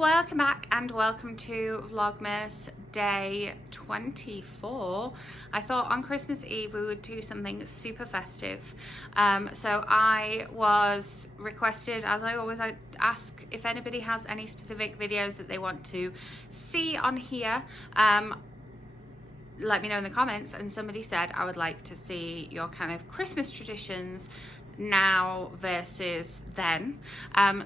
Welcome back and welcome to Vlogmas day 24. I thought on Christmas Eve we would do something super festive. So I was requested, as I always ask, if anybody has any specific videos that they want to see on here. Let me know in the comments, and somebody said I would like to see your kind of Christmas traditions now versus then.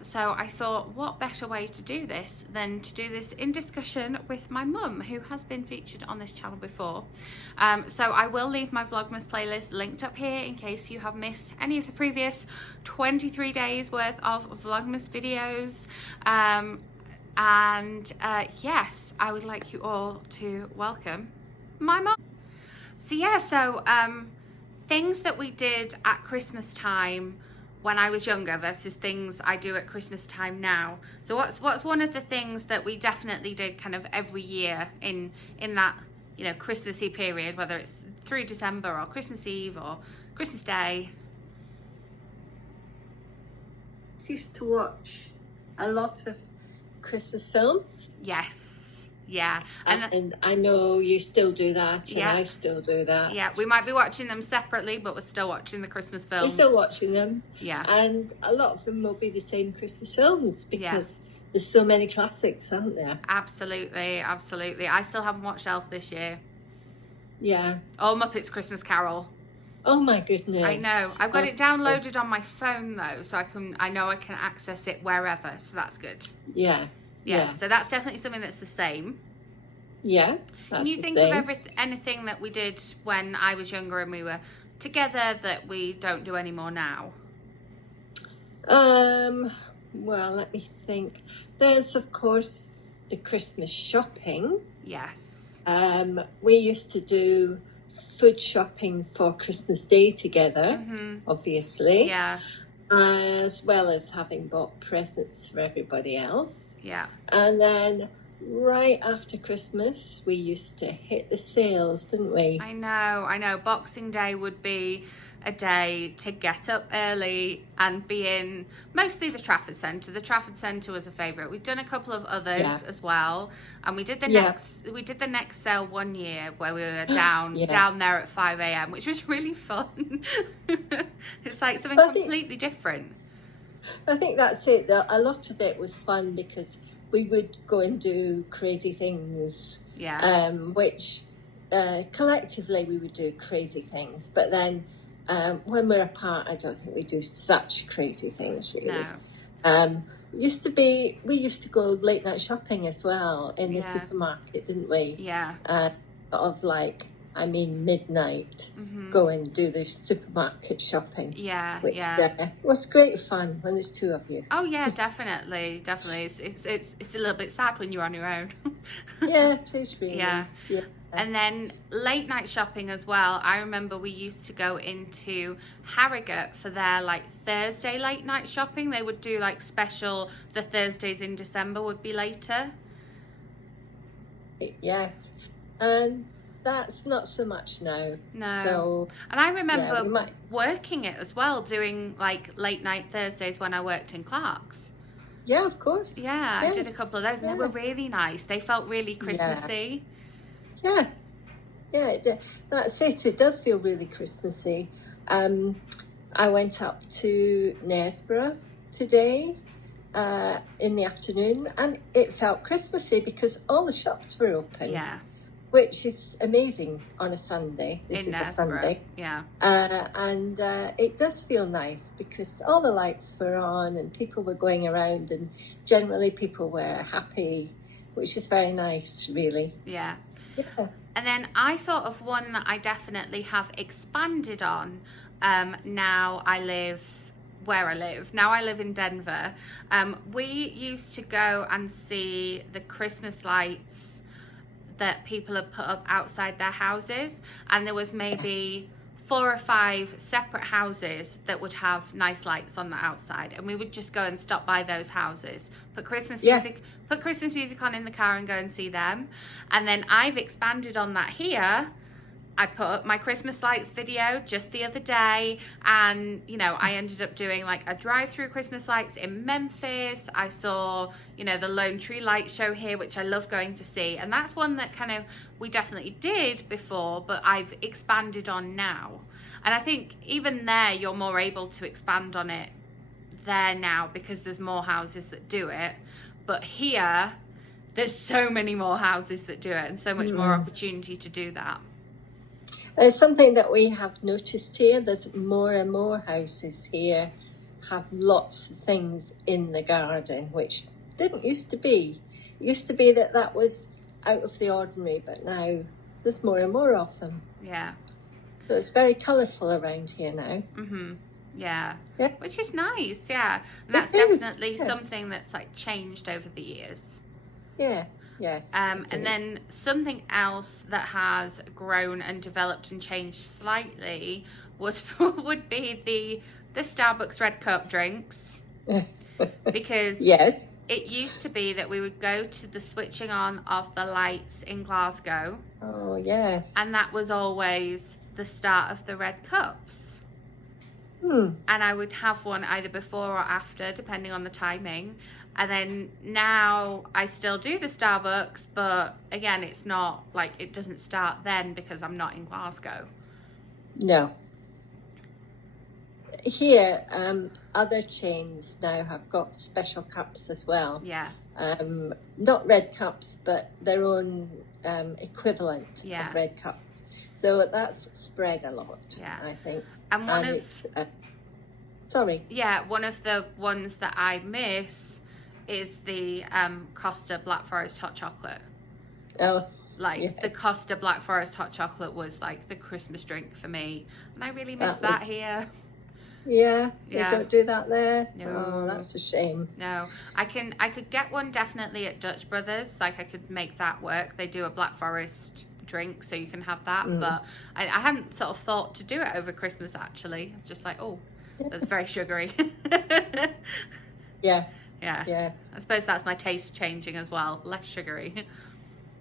So I thought, what better way to do this than to do this in discussion with my mum, who has been featured on this channel before. So I will leave my Vlogmas playlist linked up here in case you have missed any of the previous 23 days worth of Vlogmas videos. Yes, I would like you all to welcome my mum. So yeah, things that we did at Christmas time when I was younger versus things I do at Christmas time now. So what's one of the things that we definitely did kind of every year in that, you know, Christmassy period, whether it's through December or Christmas Eve or Christmas Day? I used to watch a lot of Christmas films. Yes. Yeah, and I know you still do that, and yeah, I still do that. Yeah, we might be watching them separately, but we're still watching the Christmas films. We're still watching them. Yeah. And a lot of them will be the same Christmas films because there's so many classics, aren't there? Absolutely, absolutely. I still haven't watched Elf this year. Yeah. Or Muppets Christmas Carol. Oh my goodness. I know. I've got it downloaded on my phone though, so I know I can access it wherever, so that's good. Yeah. Yeah, so that's definitely something that's the same. Yeah, that's Can you the think same. of anything that we did when I was younger and we were together that we don't do anymore now? Well, let me think. There's, of course, the Christmas shopping. Yes. We used to do food shopping for Christmas Day together, obviously. Yeah. As well as having bought presents for everybody else. Yeah. And then right after Christmas, we used to hit the sales, didn't we? I know. Boxing Day would be a day to get up early and be in mostly the Trafford Centre. The Trafford Centre was a favourite. We've done a couple of others as well, and we did the next sale one year where we were down there at 5 a.m, which was really fun. It's like something completely different. I think that's it. A lot of it was fun because we would go and do crazy things. Yeah. Which collectively we would do crazy things, but then when we're apart, I don't think we do such crazy things really. No. We used to go late night shopping as well in the supermarket, didn't we? Yeah. Midnight, go and do the supermarket shopping. Yeah, which was great fun when there's two of you. Oh yeah, definitely. It's a little bit sad when you're on your own. Yeah, it is really. Yeah. And then late night shopping as well. I remember we used to go into Harrogate for their like Thursday late night shopping. They would do like special, the Thursdays in December would be later. Yes. And that's not so much now. No. So, and I remember working it as well, doing like late night Thursdays when I worked in Clark's. Yeah, of course. Yeah, I did a couple of those and they were really nice. They felt really Christmassy. Yeah. That's it. It does feel really Christmassy. I went up to Knaresborough today in the afternoon, and it felt Christmassy because all the shops were open. Yeah. Which is amazing on a Sunday. This is a Sunday. Yeah. And it does feel nice because all the lights were on and people were going around, and generally people were happy, which is very nice, really. Yeah. And then I thought of one that I definitely have expanded on. Now I live where I live. Now I live in Denver. We used to go and see the Christmas lights that people had put up outside their houses, and there was maybe 4 or 5 separate houses that would have nice lights on the outside, and we would just go and stop by those houses, put Christmas music on in the car and go and see them. And then I've expanded on that here I put up my Christmas lights video just the other day, and you know, I ended up doing like a drive-through Christmas lights in Memphis. I saw, you know, the Lone Tree Light Show here, which I love going to see, and that's one that kind of we definitely did before, but I've expanded on now. And I think even there you're more able to expand on it there now because there's more houses that do it. But here there's so many more houses that do it and so much more opportunity to do that. It's something that we have noticed here. There's more and more houses here have lots of things in the garden, which didn't used to be. It used to be that was out of the ordinary, but now there's more and more of them. Yeah. So it's very colourful around here now. Yeah. Yeah. Which is nice, yeah. And that's definitely something that's like changed over the years. Yeah. Yes. And then something else that has grown and developed and changed slightly would be the Starbucks red cup drinks. Because yes, it used to be that we would go to the switching on of the lights in Glasgow. Oh yes. And that was always the start of the red cups. And I would have one either before or after, depending on the timing. And then now I still do the Starbucks, but again, it's not like it doesn't start then because I'm not in Glasgow. No. Here, other chains now have got special cups as well. Yeah. Not red cups, but their own equivalent of red cups. So that's spread a lot, I think. And one of the ones that I miss is the Costa Black Forest hot chocolate. Oh, the Costa Black Forest hot chocolate was like the Christmas drink for me, and I really miss that here. Yeah, they don't do that there. No. Oh, that's a shame. No, I could get one definitely at Dutch Brothers. Like I could make that work. They do a Black Forest drink, so you can have that. But I hadn't sort of thought to do it over Christmas. Actually, just like, oh, that's very sugary. Yeah. I suppose that's my taste changing as well. Less sugary.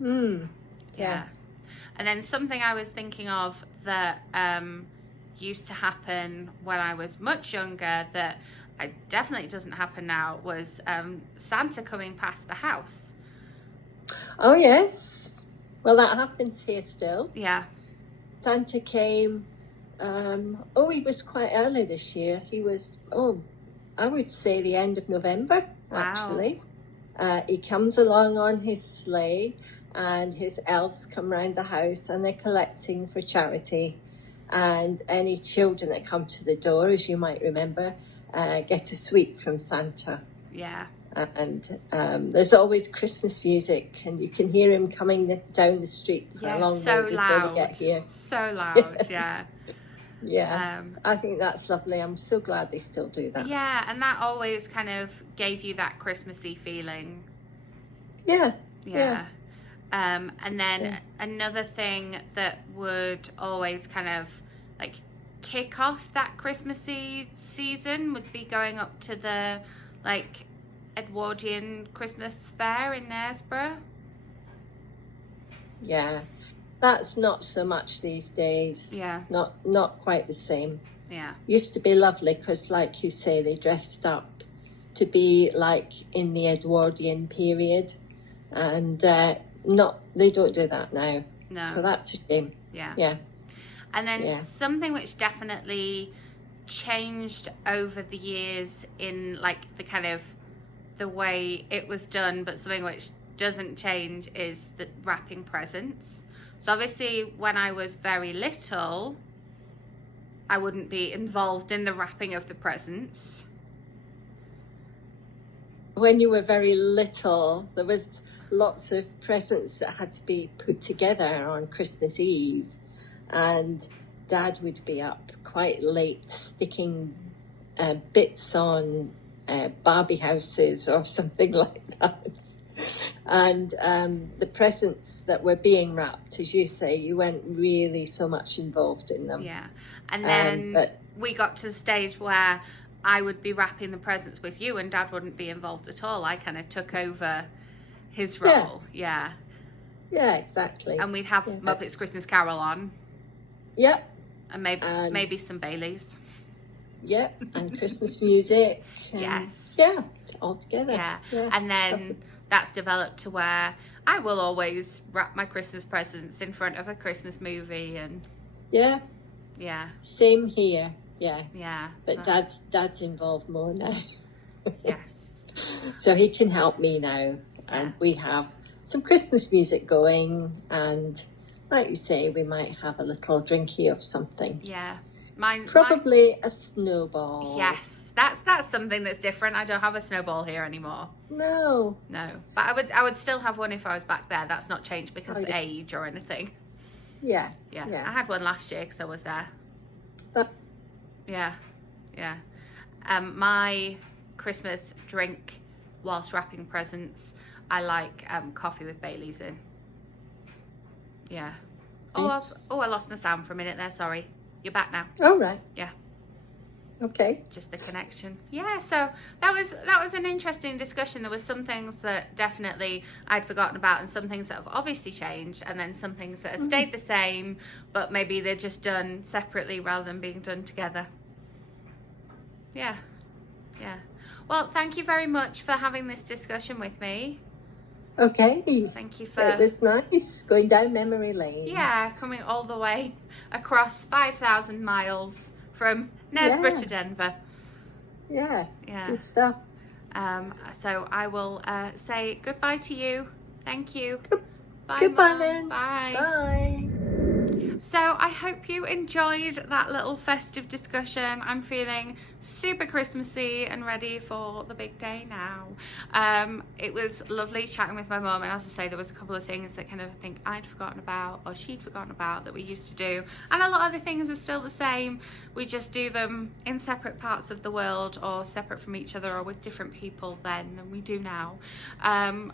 Yes. And then something I was thinking of that used to happen when I was much younger that definitely doesn't happen now was Santa coming past the house. Oh yes. Well, that happens here still. Yeah. Santa came. He was quite early this year. He was I would say the end of November, actually. He comes along on his sleigh and his elves come round the house and they're collecting for charity. And any children that come to the door, as you might remember, get a sweet from Santa. Yeah. And there's always Christmas music and you can hear him coming down the street for a long way before they get here. So loud, yeah. Yeah, I think that's lovely. I'm so glad they still do that. Yeah, and that always kind of gave you that Christmassy feeling. Yeah. And then another thing that would always kind of like kick off that Christmassy season would be going up to the like Edwardian Christmas fair in Knaresborough. Yeah. That's not so much these days. Yeah. Not quite the same. Yeah. Used to be lovely because, like you say, they dressed up to be like in the Edwardian period, and they don't do that now. No. So that's a shame. Yeah. Yeah. And then something which definitely changed over the years in like the kind of the way it was done, but something which doesn't change is the wrapping presents. So obviously when I was very little, I wouldn't be involved in the wrapping of the presents. When you were very little, there was lots of presents that had to be put together on Christmas Eve, and Dad would be up quite late sticking bits on Barbie houses or something like that. And the presents that were being wrapped, as you say, you weren't really so much involved in them. Yeah. And then we got to the stage where I would be wrapping the presents with you and Dad wouldn't be involved at all. I kind of took over his role. Yeah, exactly. And we'd have Muppets Christmas Carol on. Yep. And maybe some Baileys. Yep. And Christmas music. Yes. Yeah. All together. Yeah. And then that's developed to where I will always wrap my Christmas presents in front of a Christmas movie, and yeah. Same here. Yeah. Yeah. But Dad's involved more now. Yes. So he can help me now, and we have some Christmas music going, and like you say, we might have a little drinky of something. Yeah. Probably a snowball. Yes. That's something that's different. I don't have a snowball here anymore. No. But I would still have one if I was back there. That's not changed because of age or anything. Yeah. I had one last year because I was there. Yeah. My Christmas drink whilst wrapping presents, I like coffee with Baileys in. Yeah. I lost my sound for a minute there. Sorry. You're back now. All right. Yeah. Okay. Just the connection. Yeah, so that was an interesting discussion. There was some things that definitely I'd forgotten about, and some things that have obviously changed, and then some things that have stayed the same, but maybe they're just done separately rather than being done together. Yeah. Well, thank you very much for having this discussion with me. Okay. Thank you for... It was nice going down memory lane. Yeah, coming all the way across 5,000 miles from Knaresborough to Denver. Yeah. Good stuff. So I will say goodbye to you. Thank you. Bye. Goodbye, Mom. then. Bye. Bye. So I hope you enjoyed that little festive discussion. I'm feeling super Christmassy and ready for the big day now. It was lovely chatting with my mum, and as I say, there was a couple of things that kind of I think I'd forgotten about or she'd forgotten about that we used to do, and a lot of the things are still the same. We just do them in separate parts of the world, or separate from each other, or with different people then than we do now,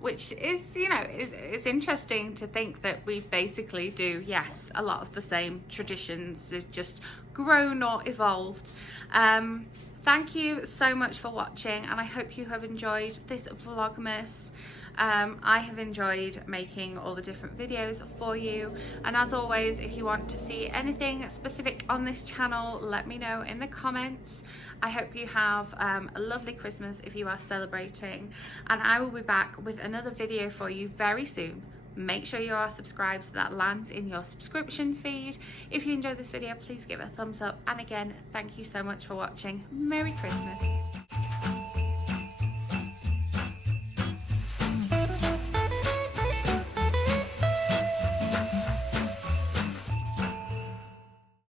which is, you know, it's interesting to think that we basically do, yes, a lot of the same traditions. They've just grown or evolved. Thank you so much for watching, and I hope you have enjoyed this Vlogmas. I have enjoyed making all the different videos for you, and as always, if you want to see anything specific on this channel, let me know in the comments. I hope you have a lovely Christmas if you are celebrating, and I will be back with another video for you very soon. Make sure you are subscribed so that lands in your subscription feed. If you enjoyed this video, please give it a thumbs up, and again, thank you so much for watching. Merry Christmas.